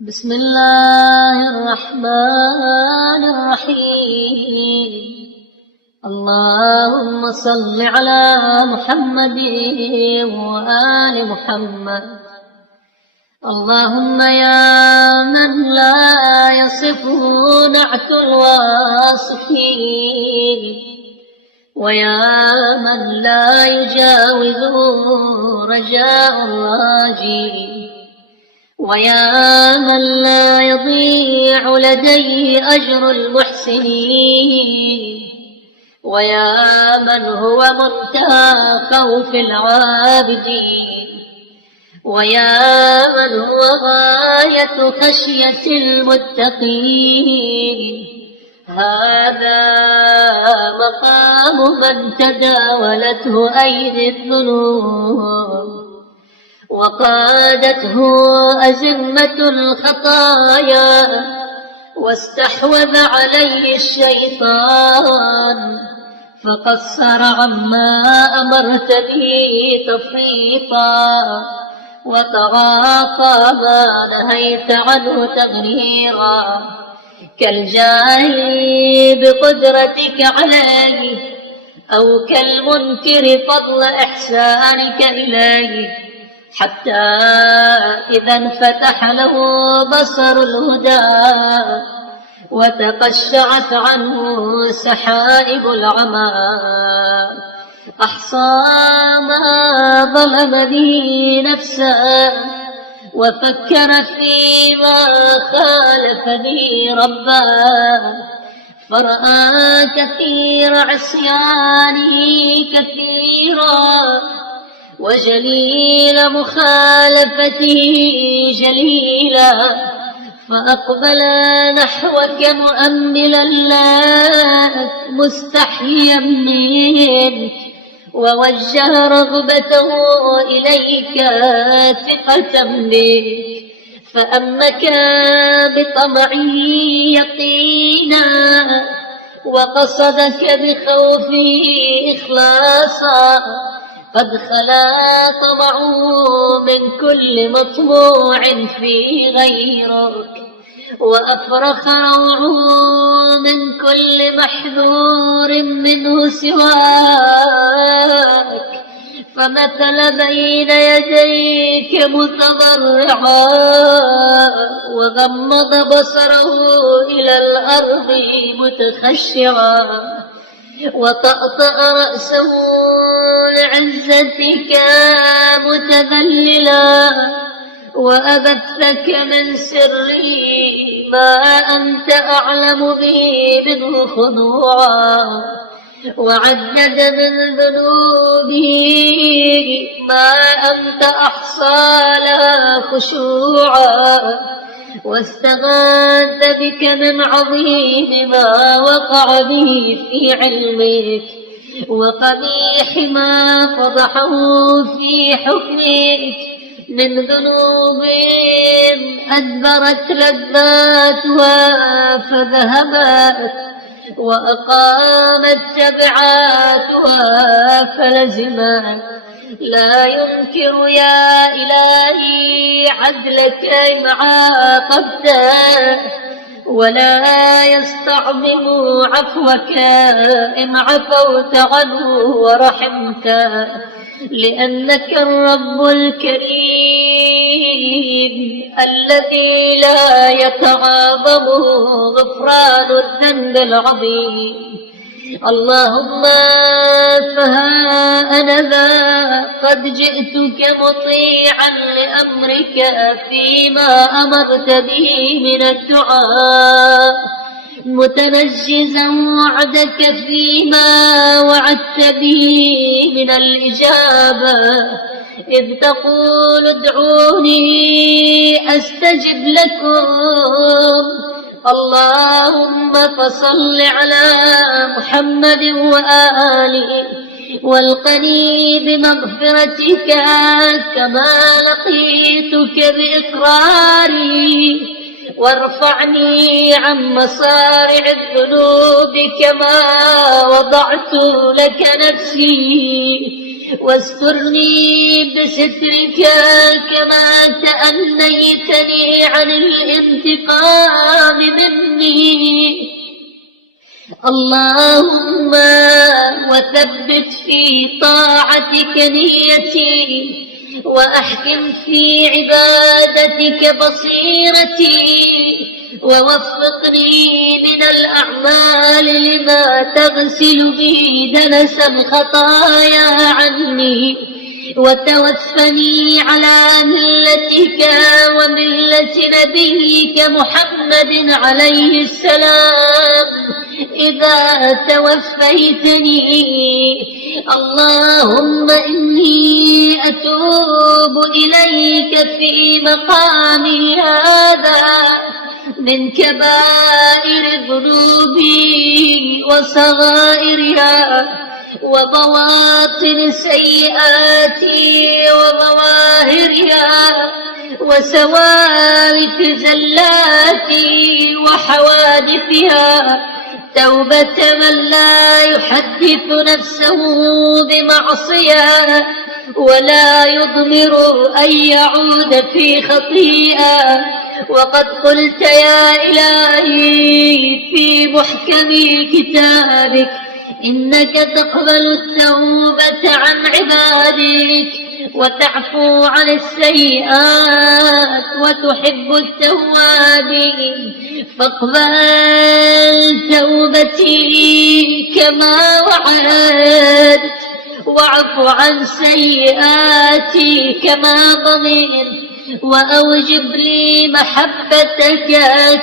بسم الله الرحمن الرحيم. اللهم صل على محمد وآل محمد. اللهم يا من لا يصفه نعت الواصفين، ويا من لا يجاوزه رجاء الراجين، ويا من لا يضيع لديه أجر المحسنين، ويا من هو منتهى خوف العابدين، ويا من هو غاية خشية المتقين. هذا مقام من تداولته أيدي الذنوب وقادته أزمة الخطايا، واستحوذ عليه الشيطان فقصر عما أمرت به تفريطا، وتغاطى ما نهيت عنه تغريرا، كالجاهل بقدرتك عليه أو كالمنكر فضل إحسانك إليه، حتى إذا انفتح له بصر الهدى وتقشعت عنه سحائب العمى، أحصى ما ظلم به نفسه وفكر فيما خالف به ربه، فرأى كثير عصيانه كثيرا وجليل مخالفته جليلا، فأقبل نحوك مؤملا لك مستحيا منك، ووجه رغبته إليك ثقة بك، فأمك بطمعه يقينا، وقصدك بخوفه إخلاصا، قد خلا طمعه من كل مطموع في غيرك، وأفرخ روعه من كل محذور منه سواك، فمثل بين يديك متضرعا وغمض بصره إلى الأرض متخشعا، وطأطأ رأسه لعزتك متذللا، وأبثك من سره ما أنت أعلم به منه خضوعا، وعدد من ذنوبه ما أنت أحصى لها خشوعا، واستغاث بك من عظيم ما وقع به في علمك وقبيح ما فضحه في حكمك من ذنوب أدبرت لذاتها فذهبت، وأقامت تبعاتها فلزمت. لا ينكر يا إلهي عدلك إن عاقبته، ولا يستعظم عفوك إن عفوت عنه ورحمته، لأنك الرب الكريم الذي لا يتعاظمه غفران الذنب العظيم. اللهم فها أنا ذا قد جئتك مطيعا لأمرك فيما أمرت به من الدعاء، متنجزا وعدك فيما وعدت به من الإجابة، إذ تقول ادعوني أستجب لكم. اللهم فصل على محمد وآله والقني بمغفرتك كما لقيتك بإقراري، وارفعني عن مصارع الذنوب كما وضعت لك نفسي، واسترني بسترك كما تأنيتني عن الانتقام مني. اللهم وثبت في طاعتك نيتي، وأحكم في عبادتك بصيرتي، ووفقني من الأعمال لما تغسل به دنس الخطايا عني، وتوفني على ملتك وملة نبيك محمد عليه السلام إذا توفيتني. اللهم إني أتوب إليك في مقامي هذا من كبائر ذنوبي وصغائرها وبواطن سيئاتي وظواهرها وسوالف زلاتي وحوادثها، توبة من لا يحدث نفسه بمعصية ولا يضمر أن يعود في خطيئة. وقد قلت يا إلهي في محكم كتابك إنك تقبل التوبة عن عبادك وتعفو عن السيئات وتحب التوابين، فاقبل توبتي كما وعدت، واعف عن سيئاتي كما ضمنت، وأوجب لي محبتك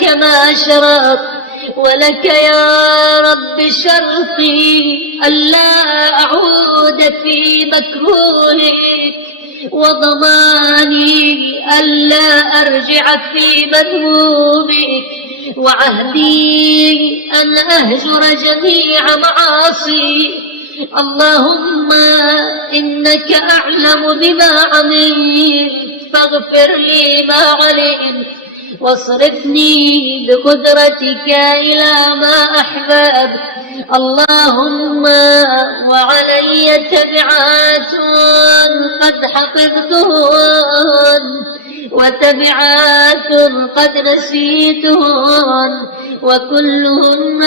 كما شرطت. ولك يا رب شرطي ألا أعود في مكروهك، وضماني ألا أرجع في مذمومك، وعهدي أن أهجر جميع معاصي. اللهم إنك أعلم بما عملت فاغفر لي ما علمت، واصرفني بقدرتك إلى ما أحببت. اللهم وعلي تبعات قد حفظتهن وتبعات قد نسيتهن، وكلهن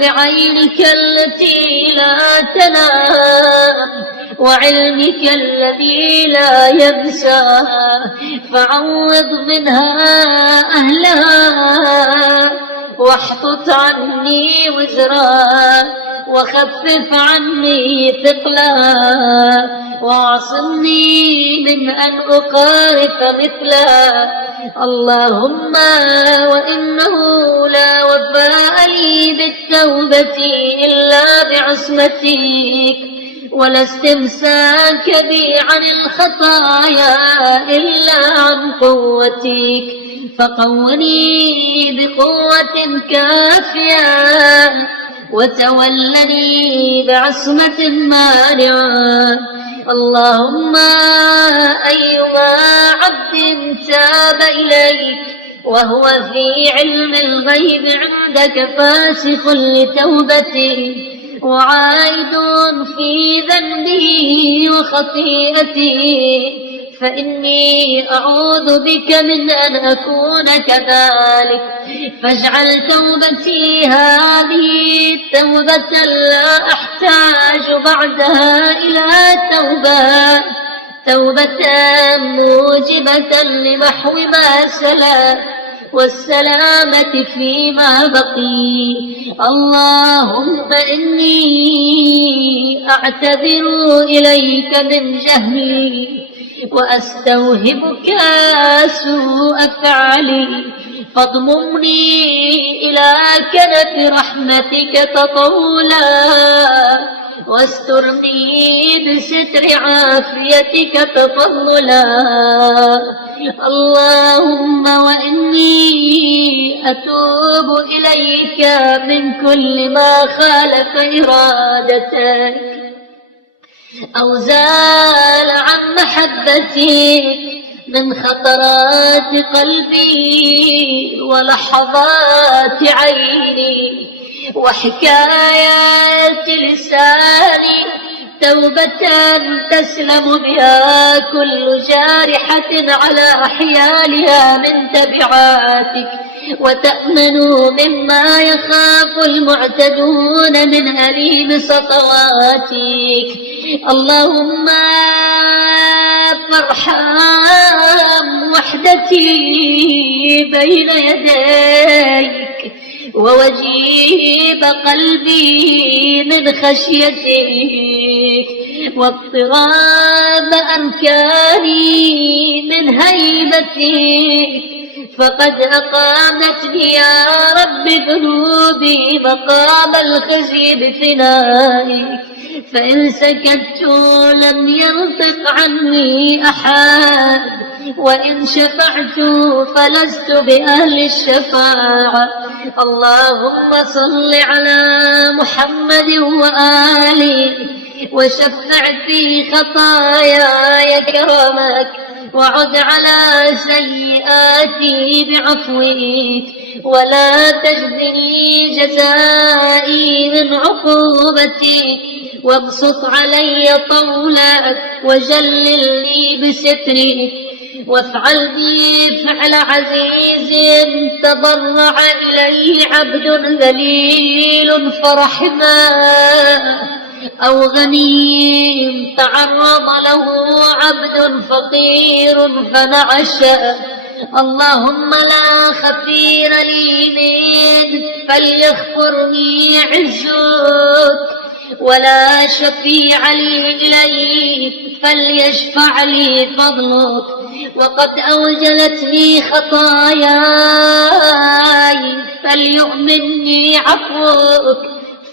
بعينك التي لا تنام وعلمك الذي لا ينسى، فعوض منها أهلها، واحطط عني وزرها، وخفف عني ثقلها، واعصمني من أن أقارف مثلها. اللهم وإنه لا وفاء لي بالتوبة إلا بعصمتك، ولا استمساك بي عن الخطايا إلا عن قوتك، فقوني بقوة كافية، وتولني بعصمة مانعة. اللهم أيما عبد تاب إليك وهو في علم الغيب عندك فاسخ لتوبته وعائد في ذنبه وخطيئته، فإني أعوذ بك من أن أكون كذلك، فاجعل توبتي هذه توبة لا أحتاج بعدها إلى توبة موجبة لمحو ما سلف والسلامة فيما بقي. اللهم إني أعتذر إليك من جهلي، وأستوهبك سوء فعلي، فاضممني إلى كنف رحمتك تطولا، واسترني بستر عافيتك تفضلا. اللهم وإني أتوب إليك من كل ما خالف إرادتك أو زال عن محبتك من خطرات قلبي ولحظات عيني وحكايات لساني، توبة تسلم بها كل جارحة على حيالها من تبعاتك، وتأمن مما يخاف المعتدون من أليم سطواتك. اللهم فارحم وحدتي بين يديك، ووجيب قلبي من خشيتك، واضطراب أركاني من هيبتك. فقد أقامتني يا رب ذنوبي مقام الخزي بفنائك، فإن سكت لم ينطق عني أحد، وإن شفعت فلست بأهل الشفاعة. اللهم صل على محمد وآله، وشفع في خطاياي كرمك، وعد على سيئاتي بعفوك، ولا تجزني جزائي من عقوبتك، وابسط علي طولك، وجلل لي بسترك، وافعل بي فعل عزيز تضرع إليه عبد ذليل فرحماه، أو غني تعرض له عبد فقير فنعشه. اللهم لا خفير لي منك فليغفرني عزك، ولا شفيع لي إليك فليشفع لي فضلك. وقد أوجلتني خطاياي فليؤمني عفوك،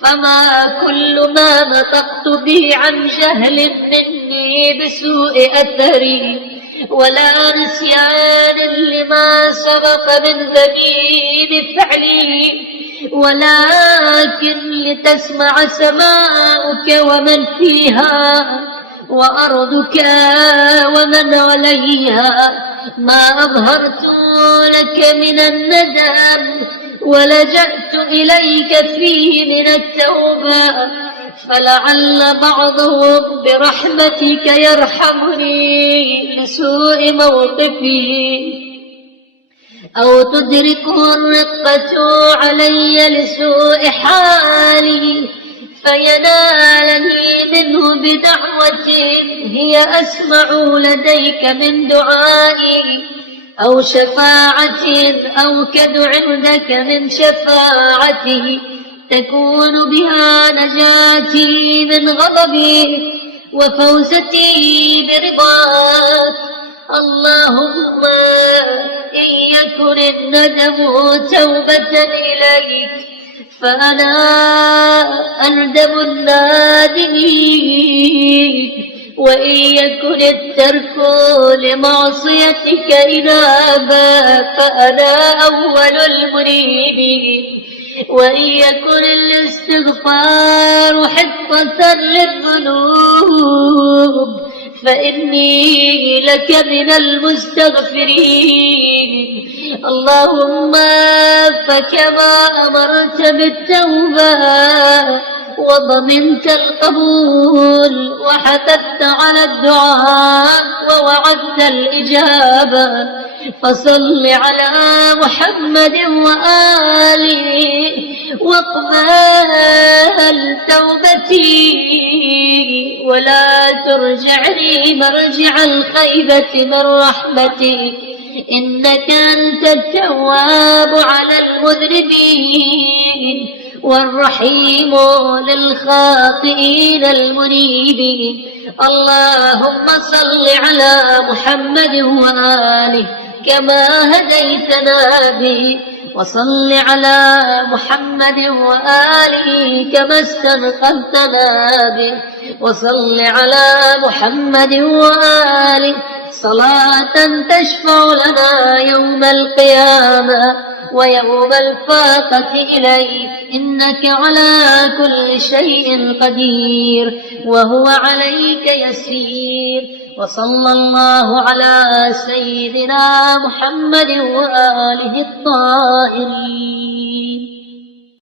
فما كل ما نطقت به عن جهل مني بسوء أثري، ولا نسيان لما سبق من ذنيب فعلي، ولكن لتسمع سماؤك ومن فيها، وأرضك ومن عليها، ما أظهرت لك من الندم، ولجأت إليك فيه من التوبة، فلعل بعضهم برحمتك يرحمني لسوء موقفي، أو تدركه الرقة علي لسوء حالي، فينالني منه بدعوة هي أسمع لديك من دعائي، أو شفاعة أوكد عندك من شفاعتي، تكون بها نجاتي من غضبك وفوزتي برضاك. اللهم إن يكن الندم توبة إليك فأنا أندم النادمين، وإن يكن الترك لمعصيتك إنابا فأنا أول المنيبين، وإن يكن الاستغفار حفظة للذنوب فإني لك من المستغفرين. اللهم فكما أمرت بالتوبة وضمنت القبول وحثثت على الدعاء ووعدت الإجابة، فصل على محمد وآله واقبل توبتي، ولا ترجعني مرجع الخيبة من رحمتك، إنك أنت التواب على المذنبين والرحيم للخاطئين المنيبين. اللهم صل على محمد وآله كما هديتنا به، وصل على محمد وآله كما استنقذتنا به، وصل على محمد وآله صلاة تشفع لنا يوم القيامة ويوم الفاقة إليك، إنك على كل شيء قدير وهو عليك يسير. وصلى الله على سيدنا محمد وآله الطاهرين.